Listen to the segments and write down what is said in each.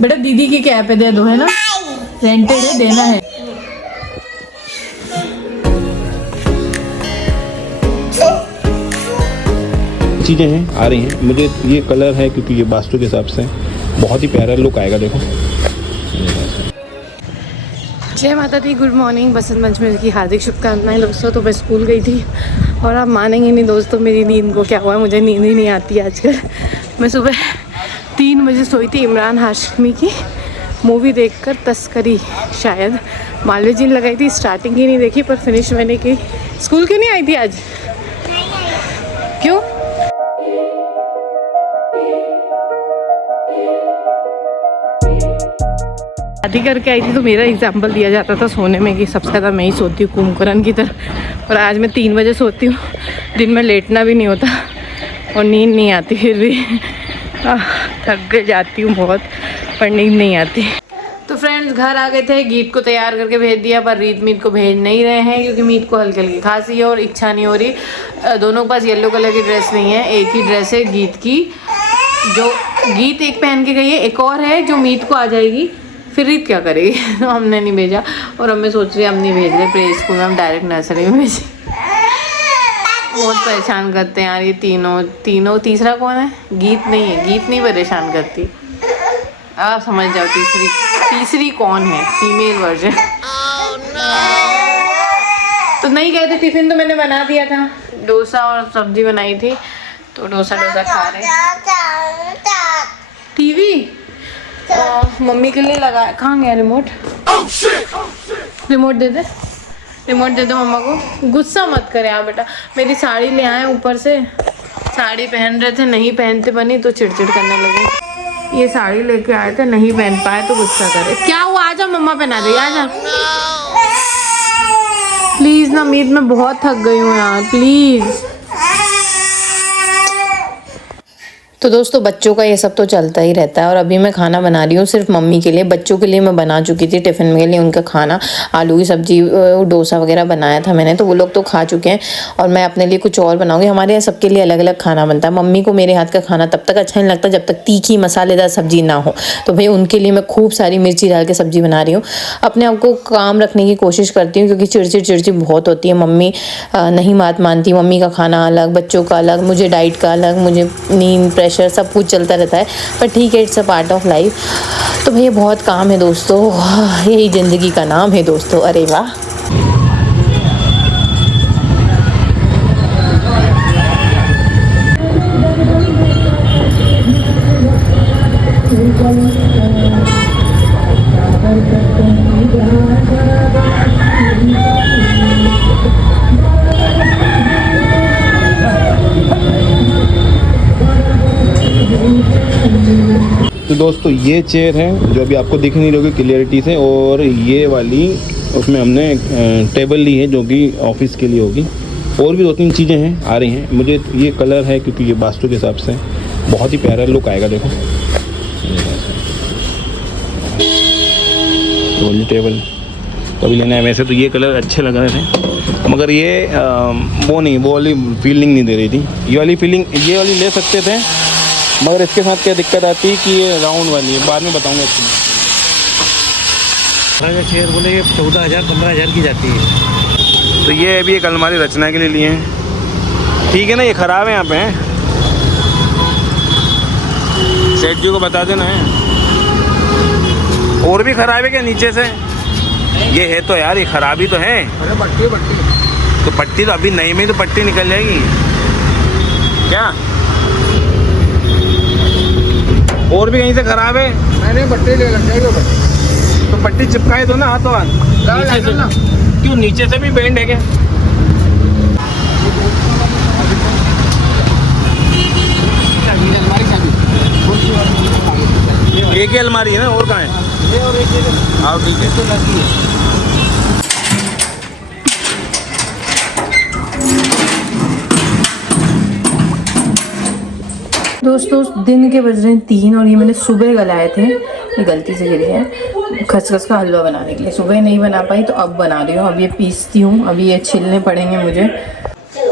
बेटा दीदी की क्या पे दे दो, है ना, रेंटेड है, देना है। चीज़ें हैं आ रही हैं। मुझे ये कलर है क्योंकि ये वास्तु के हिसाब से बहुत ही प्यारा लुक आएगा। देखो, जय माता दी, गुड मॉर्निंग, बसंत पंचमी की हार्दिक शुभकामनाएं दोस्तों। तो मैं स्कूल गई थी और आप मानेंगे नहीं दोस्तों, मेरी नींद को क्या हुआ है, मुझे नींद ही नहीं आती आजकल। मैं सुबह 3 बजे सोई थी। इमरान हाशमी की मूवी देखकर, तस्करी शायद, मालवी जी ने लगाई थी। स्टार्टिंग ही नहीं देखी पर फिनिश मैंने की। स्कूल क्यों नहीं आई थी आज? क्यों? शादी करके आई थी तो मेरा एग्जाम्पल दिया जाता था सोने में कि सबसे ज़्यादा मैं ही सोती हूँ कुंभकर्ण की तरह। और आज मैं 3 बजे सोती हूँ। दिन में लेटना भी नहीं होता और नींद नहीं आती, फिर भी थक के जाती हूँ बहुत, पर नींद नहीं आती। तो फ्रेंड्स घर आ गए थे, गीत को तैयार करके भेज दिया, पर रीत मीत को भेज नहीं रहे हैं क्योंकि मीत को हल्की हल्की खांसी है और इच्छा नहीं हो रही। दोनों के पास येलो कलर की ड्रेस नहीं है, एक ही ड्रेस है गीत की, जो गीत एक पहन के गई है, एक और है जो मीत को आ जाएगी। फिर रीत क्या करेगी? तो हमने नहीं भेजा और अब मैं सोच रही हम नहीं भेज रहे प्ले स्कूल में, हम डायरेक्ट नर्सरी में भेजें। बहुत परेशान करते हैं यार ये तीनों। तीसरा कौन है? गीत नहीं है, गीत नहीं परेशान करती, आप समझ जाओ तीसरी कौन है, फीमेल वर्जन। तो नहीं गए थे टिफिन, तो मैंने बना दिया था, डोसा और सब्जी बनाई थी, तो डोसा खा रहे। टीवी मम्मी के लिए लगा, कहाँ गया रिमोट? रिमोट दे दे, रिमोट दे दो मम्मा को। गुस्सा मत करे आप बेटा। मेरी साड़ी ले आए ऊपर से, साड़ी पहन रहे थे, नहीं पहनते बनी तो चिड़चिड़ करने लगे। ये साड़ी लेके आए थे, नहीं पहन पाए तो गुस्सा करे। क्या हुआ? आजा मम्मा पहना दे, आजा प्लीज ना मीत, मैं बहुत थक गई हूँ यार, प्लीज। तो दोस्तों बच्चों का ये सब तो चलता ही रहता है और अभी मैं खाना बना रही हूँ सिर्फ मम्मी के लिए। बच्चों के लिए मैं बना चुकी थी टिफ़िन के लिए उनका खाना, आलू की सब्जी, डोसा वगैरह बनाया था मैंने, तो वो लोग तो खा चुके हैं और मैं अपने लिए कुछ और बनाऊंगी। हमारे यहाँ सबके लिए अलग अलग खाना बनता है। मम्मी को मेरे हाथ का खाना तब तक अच्छा नहीं लगता जब तक तीखी मसालेदार सब्जी ना हो, तो भाई उनके लिए मैं खूब सारी मिर्ची डाल के सब्जी बना रही हूँ। अपने आप को काम रखने की कोशिश करती हूँ क्योंकि चिड़चिड़ बहुत होती है। मम्मी नहीं बात मानती, मम्मी का खाना अलग, बच्चों का अलग, मुझे डाइट का अलग, मुझे नींद, प्रेशर, सब कुछ चलता रहता है, पर ठीक है, it's a part of life. तो भैया बहुत काम है दोस्तों, यही ज़िंदगी का नाम है दोस्तों। अरे वाह, तो दोस्तों ये चेयर है जो अभी आपको दिख नहीं रही होगी क्लियरिटी से, और ये वाली उसमें हमने टेबल ली है जो कि ऑफिस के लिए होगी। और भी 2-3 चीज़ें हैं आ रही हैं। मुझे ये कलर है क्योंकि ये वास्तु के हिसाब से बहुत ही प्यारा लुक आएगा। देखो, तो टेबल तो अभी लेना है। वैसे तो ये कलर अच्छे लग रहे थे मगर ये वो वाली फीलिंग नहीं दे रही थी। ये वाली फीलिंग ये वाली ले सकते थे, मगर इसके साथ क्या दिक्कत आती है कि ये राउंड वाली है, बाद में बताऊंगा इसमें। चेयर बोले ये 14,000-15,000 की जाती है। तो ये अभी एक अलमारी रचना के लिए लिए हैं, ठीक है ना। ये ख़राब है यहाँ पे, सेठ जी को बता देना है। और भी ख़राब है क्या नीचे से? ये है तो यार, ये ख़राबी तो है। अरे पट्टी तो पट्टी तो अभी नई में तो पट्टी निकल जाएगी क्या? और भी कहीं से खराब है? मैंने पट्टी ले लगा, तो पट्टी चिपकाए दो ना हाथों हाथ। नीचे से क्यों? नीचे से भी बैंड है क्या? एक ही अलमारी है ना, और कहाँ है? हाँ ठीक है। दोस्तों दिन के बज रहे हैं 3 और ये मैंने सुबह गलाए थे, ये गलती से गिरे हैं, खसखस का हलवा बनाने के लिए। सुबह नहीं बना पाई तो अब बना रही हूँ। अब ये पीसती हूँ, अभी ये छिलने पड़ेंगे मुझे।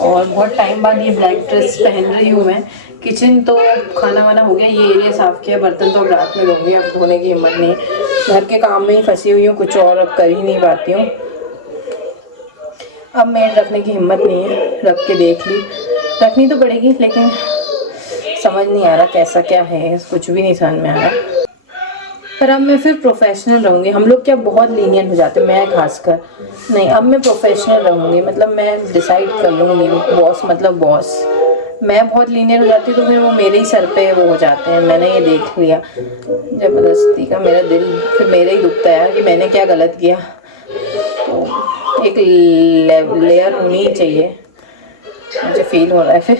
और बहुत टाइम बाद ये ब्लैक ड्रेस पहन रही हूँ मैं किचन तो खाना वाना हो गया, ये एरिया साफ़ किया, बर्तन तो अब रात में धोंगे, अब धोने की हिम्मत नहीं है। घर के काम में ही फंसी हुई हूँ, कुछ और अब कर ही नहीं पाती हूँ। अब मेड रखने की हिम्मत नहीं है, रख के देख ली, रखनी तो पड़ेगी, लेकिन समझ नहीं आ रहा कैसा क्या है, कुछ भी नहीं समझ में आ रहा। पर अब मैं फिर प्रोफेशनल रहूँगी। हम लोग क्या बहुत लीनियंट हो जाते हैं, मैं खासकर नहीं, अब मैं प्रोफेशनल रहूँगी। मतलब मैं डिसाइड कर लूँगी, बॉस मतलब बॉस। मैं बहुत लीनियंट हो जाती हूँ तो फिर वो मेरे ही सर पे वो हो जाते हैं। मैंने ये देख लिया ज़बरदस्ती का, मेरा दिल फिर मेरा ही दुखता है कि मैंने क्या गलत किया। तो एक लेयर होनी ही चाहिए, मुझे फील हो रहा है। फिर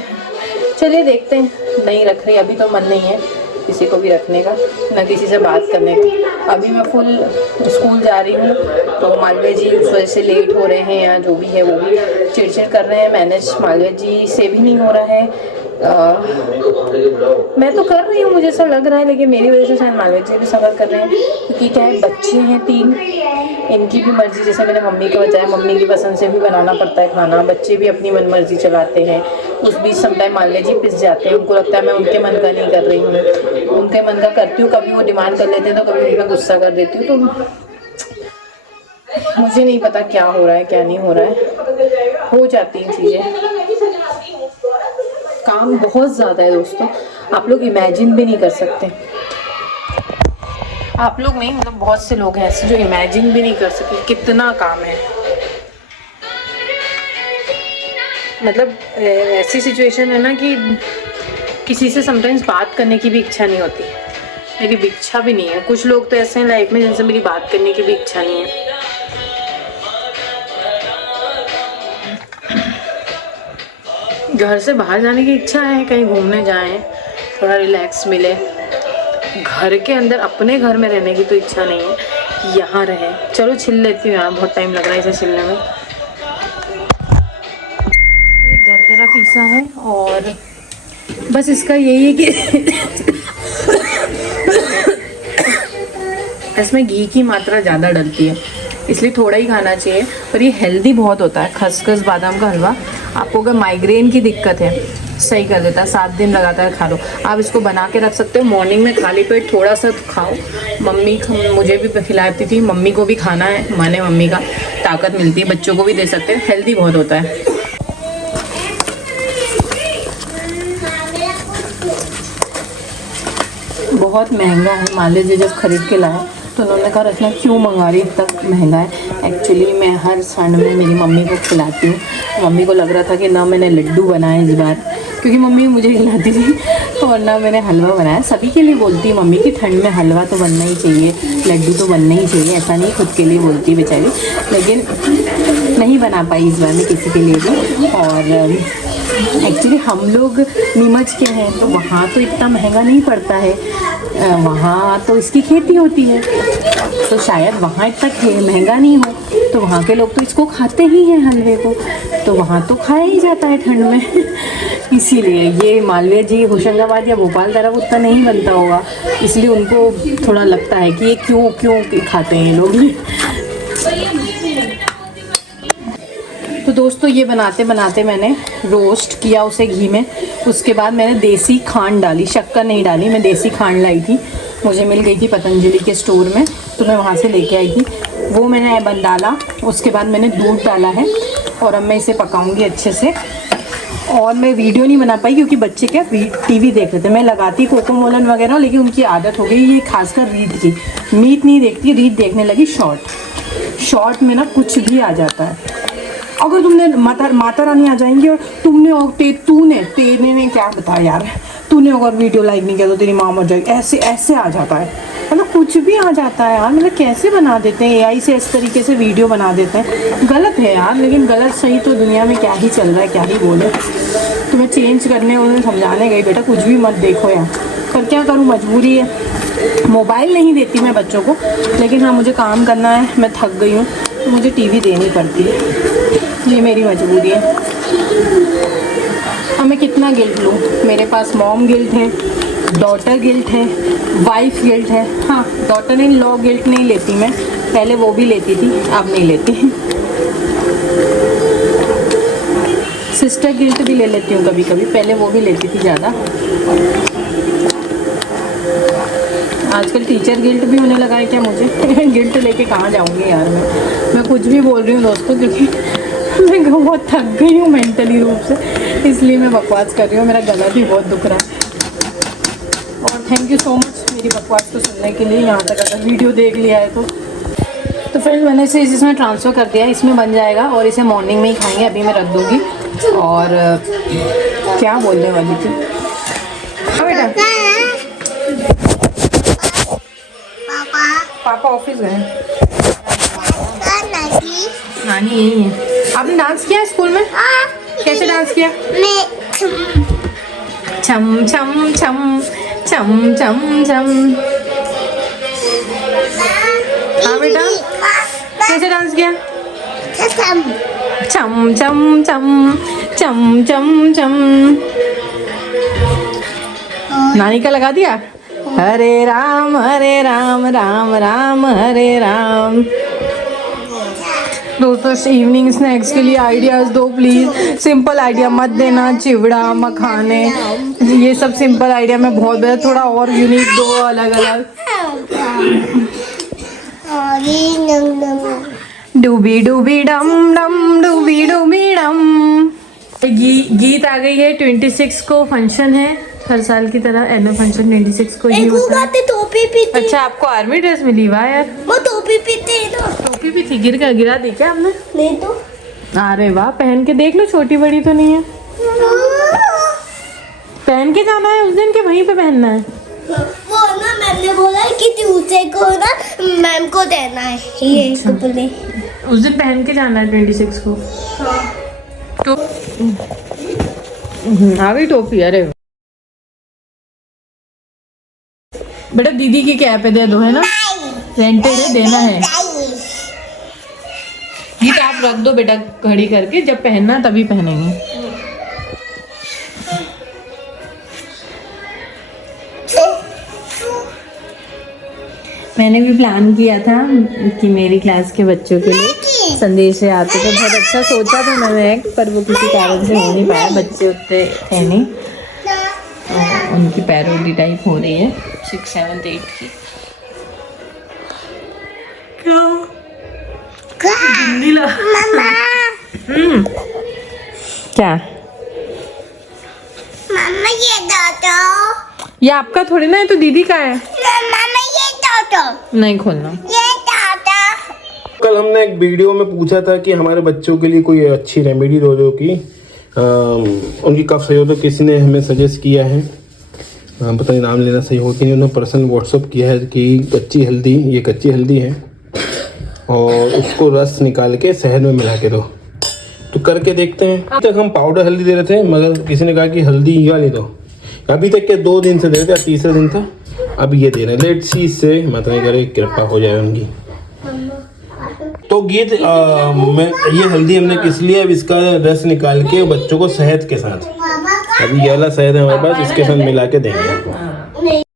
चलिए देखते हैं, नहीं रख रही अभी तो, मन नहीं है किसी को भी रखने का, ना किसी से बात करने का। अभी मैं फुल स्कूल जा रही हूँ तो मालवीय जी उस वजह से लेट हो रहे हैं, या जो भी है वो भी चिड़चिड़ कर रहे हैं। मैनेज मालवीय जी से भी नहीं हो रहा है। मैं तो कर रही हूँ, मुझे ऐसा लग रहा है, लेकिन मेरी वजह से शायद मालवीय जी भी सफ़र कर रहे हैं, क्योंकि क्या है, बच्चे हैं 3, इनकी भी मर्ज़ी, जैसे मैंने मम्मी को बताया, मम्मी की पसंद से भी बनाना पड़ता है खाना। बच्चे भी अपनी मन मर्जी चलाते हैं, उस बीच समटाइम मालवीय जी पिस जाते हैं, उनको लगता है मैं उनके मन का नहीं कर रही हूँ, उनके मन का करती हूँ। कभी वो डिमांड कर लेते हैं तो कभी उनका गुस्सा कर देती हूँ। तो मुझे नहीं पता क्या हो रहा है क्या नहीं हो रहा है, हो जाती हैं चीज़ें। काम बहुत ज़्यादा है दोस्तों, आप लोग इमेजिन भी नहीं कर सकते। आप लोग नहीं, मतलब बहुत से लोग हैं ऐसे जो इमेजिन भी नहीं कर सकते कितना काम है। मतलब ऐसी सिचुएशन है ना कि किसी से समटाइम्स बात करने की भी इच्छा नहीं होती। मेरी भी इच्छा भी नहीं है। कुछ लोग तो ऐसे हैं लाइफ में जिनसे मेरी बात करने की भी इच्छा नहीं है। घर से बाहर जाने की इच्छा है, कहीं घूमने जाएं, थोड़ा रिलैक्स मिले। घर के अंदर अपने घर में रहने की तो इच्छा नहीं है कि यहाँ रहे। चलो छिल लेती हूँ यार, बहुत टाइम लग रहा है इसे छिलने में। ये दरदरा पीसा है और बस इसका यही है कि इसमें घी की मात्रा ज़्यादा डलती है, इसलिए थोड़ा ही खाना चाहिए। पर ये हेल्दी बहुत होता है। खसखस बादाम का हलवा आपको अगर माइग्रेन की दिक्कत है सही कर देता है। 7 दिन लगातार खा लो। आप इसको बना के रख सकते हो, मॉर्निंग में खाली पेट थोड़ा सा खाओ। मम्मी मुझे भी खिलाती थी, मम्मी को भी खाना है, माने मम्मी का, ताकत मिलती है। बच्चों को भी दे सकते हैं, हेल्दी बहुत होता है। बहुत महंगा है। माले जी जब खरीद के लाए तो उन्होंने कहा रचना क्यों मंगा रही, इतना महंगा है। एक्चुअली मैं हर संडे में मेरी मम्मी को खिलाती हूँ। मम्मी को लग रहा था कि ना मैंने लड्डू बनाए इस बार, क्योंकि मम्मी मुझे खिलाती थी, और ना मैंने हलवा बनाया। सभी के लिए बोलती है मम्मी की ठंड में हलवा तो बनना ही चाहिए, लड्डू तो बनना ही चाहिए, ऐसा नहीं खुद के लिए बोलती बेचारी। लेकिन नहीं बना पाई इस बार में किसी के लिए भी। और एक्चुअली हम लोग नीमच के हैं तो वहाँ तो इतना महंगा नहीं पड़ता है, वहाँ तो इसकी खेती होती है, तो शायद वहाँ इतना महंगा नहीं हो। तो वहाँ के लोग तो इसको खाते ही हैं हलवे को, तो वहाँ तो खाया ही जाता है ठंड में। इसीलिए ये मालवीय जी होशंगाबाद या भोपाल तरफ उतना नहीं बनता होगा, इसलिए उनको थोड़ा लगता है कि ये क्यों खाते हैं लोग। तो दोस्तों ये बनाते बनाते मैंने रोस्ट किया उसे घी में। उसके बाद मैंने देसी खांड डाली, शक्कर नहीं डाली। मैं देसी खांड लाई थी, मुझे मिल गई थी पतंजलि के स्टोर में, तो मैं वहाँ से लेके आई थी। वो मैंने डाला। उसके बाद मैंने दूध डाला है और अब मैं इसे पकाऊंगी अच्छे से। और मैं वीडियो नहीं बना पाई क्योंकि बच्चे क्या टीवी देख रहे थे। मैं लगाती कोकोमोलन वगैरह, लेकिन उनकी आदत हो गई ये खासकर रीत की। मीट नहीं देखती, रीत देखने लगी शॉर्ट में ना कुछ भी आ जाता है। अगर तुमने माता रानी आ जाएंगी और तुमने और तेरे ने क्या बताया यार, तूने अगर वीडियो लाइक नहीं किया तो तेरी माँ मर जाएगी, ऐसे आ जाता है। मतलब कुछ भी आ जाता है यार। मतलब कैसे बना देते हैं एआई से, इस तरीके से वीडियो बना देते हैं। गलत है यार, लेकिन गलत सही तो दुनिया में क्या ही चल रहा है, क्या ही बोले। तो मैं चेंज करने उन्हें समझाने गई, बेटा कुछ भी मत देखो यार। पर क्या करूँ, मजबूरी है। मोबाइल नहीं देती मैं बच्चों को, लेकिन हाँ मुझे काम करना है, मैं थक गई हूँ तो मुझे टीवी देनी पड़ती है। ये मेरी मजबूरी है। अब मैं कितना गिल्ट लूँ। मेरे पास मॉम गिल्ट है, डॉटर गिल्ट है, वाइफ गिल्ट है। हाँ, डॉटर इन लॉ गिल्ट नहीं लेती मैं, पहले वो भी लेती थी, अब नहीं लेती। सिस्टर गिल्ट भी ले लेती हूँ कभी कभी, पहले वो भी लेती थी ज़्यादा। आजकल टीचर गिल्ट भी होने लगा है क्या मुझे? गिल्ट लेके कहाँ जाऊँगी यार मैं कुछ भी बोल रही हूँ दोस्तों, क्योंकि मैं बहुत थक गई हूँ मेंटली रूप से, इसलिए मैं बकवास कर रही हूँ। मेरा गला भी बहुत दुख रहा है। और थैंक यू सो मच मेरी बकवास को सुनने के लिए, यहाँ तक अगर वीडियो देख लिया है तो फ्रेंड्स मैंने इसे इसमें ट्रांसफ़र कर दिया है, इसमें बन जाएगा और इसे मॉर्निंग में ही खाएंगे। अभी मैं रख दूँगी। और क्या बोलने वाली थी? हाँ बेटा, पापा ऑफिस गए। नानी यही है। आपने डांस किया स्कूल में? कैसे डांस किया? छम छम छम छम छम छम। हाँ बेटा, कैसे डांस किया? छम छम छम छम छम छम। नानी का लगा दिया? हरे राम राम राम हरे राम। दोस्तों इवनिंग स्नैक्स के लिए आइडियाज़ दो प्लीज़। सिंपल आइडिया मत देना, चिवड़ा मखाने ये सब सिंपल आइडिया में बहुत बेहतर, थोड़ा और यूनिक दो, अलग अलग। डूबी डूबी डम डम डूबी डूबी डम। गीत आ गई है। 26 को फंक्शन है, हर साल की तरह एनुअल फंक्शन 26 को ही होता है। टोपी भी थी। अच्छा आपको आर्मी ड्रेस मिली? वाह यार। वो टोपी भी थी तो। टोपी भी थी, गिरा दी क्या आपने? नहीं तो। अरे वाह, पहन के देख लो, छोटी बड़ी तो नहीं है। पहन के जाना है उस दिन के वहीं पे पहनना है? वो ना मैंने बोला कि ट्यूसडे को ना मैम को देना है ये कपड़े। उस दिन पहन के जाना है 26 को। तो आ गई टोपी। अरे बेटा दीदी की कैप पे दे दो, है ना? रेंटेड है, देना है। ये तो आप रख दो बेटा घड़ी करके, जब पहनना तभी पहनेंगे। मैंने भी प्लान किया था कि मेरी क्लास के बच्चों के लिए संदेश आते तो बहुत अच्छा सोचा था मैंने, पर वो किसी कारण से हो नहीं पाया। बच्चे उतने थे नहीं, उनकी पैरोडी टाइप हो रही है 6, 7, 8 की। क्या मम्मा ये दादा, ये आपका थोड़ी ना है, तो दीदी का है। मम्मा ये दादा नहीं खोलना। ये दादा। कल हमने एक वीडियो में पूछा था कि हमारे बच्चों के लिए कोई अच्छी रेमेडी दो जो कि उनकी कफ सही हो, तो किसी ने हमें सजेस्ट किया है, पता नहीं नाम लेना सही हो कि नहीं, उन्होंने पर्सनल व्हाट्सअप किया है कि कच्ची हल्दी, ये कच्ची हल्दी है और उसको रस निकाल के शहद में मिला के दो। तो करके देखते हैं। अभी तक हम पाउडर हल्दी दे रहे थे, मगर किसी ने कहा कि हल्दी ये वाली दो। अभी तक के 2 दिन से दे रहे थे, तीसरा दिन था, अब ये दे रहे हैं। लेट्स सी, इससे माता करे कृपा हो जाए उनकी। तो गीत मैं ये हल्दी हमने किस लिए, अब इसका रस निकाल के बच्चों को शहद के साथ, अभी ये वाला शहद है हमारे पास, इसके साथ मिला के देंगे।